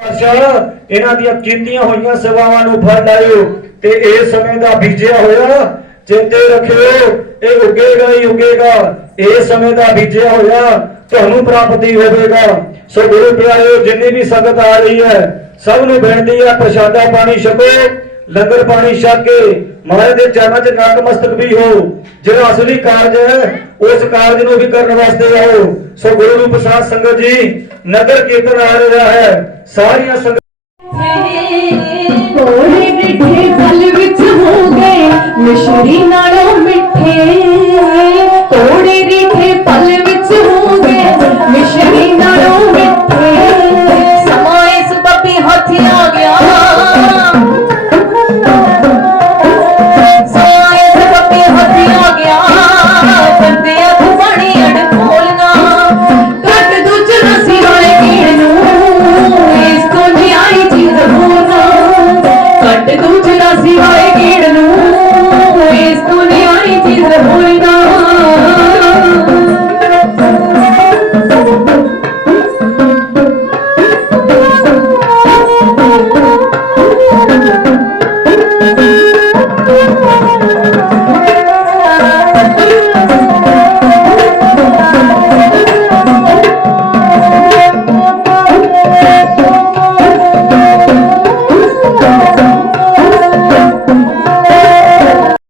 ਪਾਤਸ਼ਾਹ ਇਹਨਾਂ ਦੀਆਂ ਕੀਤੀਆਂ ਹੋਈਆਂ ਸੇਵਾਵਾਂ ਨੂੰ ਫਲ ਲਾਇਓ ਤੇ ਇਸ ਸਮੇਂ ਦਾ ਬੀਜਿਆ ਹੋਇਆ ਚੇਤੇ ਰੱਖਿਓ, ਇਹ ਉੱਗੇਗਾ ਹੀ ਉੱਗੇਗਾ ਇਸ ਸਮੇਂ ਦਾ ਬੀਜਿਆ ਹੋਇਆ ਤੁਹਾਨੂੰ ਪ੍ਰਾਪਤੀ ਹੋਵੇਗਾ। ਸੋ ਗੁਰੂ ਪਿਆਰਿਓ, ਜਿੰਨੀ ਵੀ ਸੰਗਤ ਆ ਰਹੀ ਹੈ, ਸਭ ਨੂੰ ਬੇਨਤੀ ਹੈ, ਪ੍ਰਸ਼ਾਦਾ ਪਾਣੀ ਛਕੋ, ਲੰਗਰ ਪਾਣੀ ਛਕ ਕੇ, ਮਹਾਰਾਜ ਦੇ ਚਰਨਾਂ 'ਚ ਨਤਮਸਤਕ ਵੀ ਹੋ। ਜਿਹੜਾ ਅਸਲੀ ਕਾਰਜ ਹੈ ਕਾਰਜ ਨੂੰ ਵੀ ਕਰਨ ਵਾਸਤੇ ਆਓ ਸੋ ਗੁਰੂ ਨੂੰ ਪ੍ਰਸਾਦ ਸੰਗਤ ਜੀ, ਨਗਰ ਕੀਰਤਨ ਆ ਰਿਹਾ ਹੈ। ਸਾਰੀਆਂ ਸੰਗਤ ਕੋੜੇ ਡਿੱਠੇ ਗਲ ਵਿੱਚ ਹੋ ਗਏ। ਮਿਸ਼ਰੀ ਨਾਲੋਂ ਮਿੱਠੇ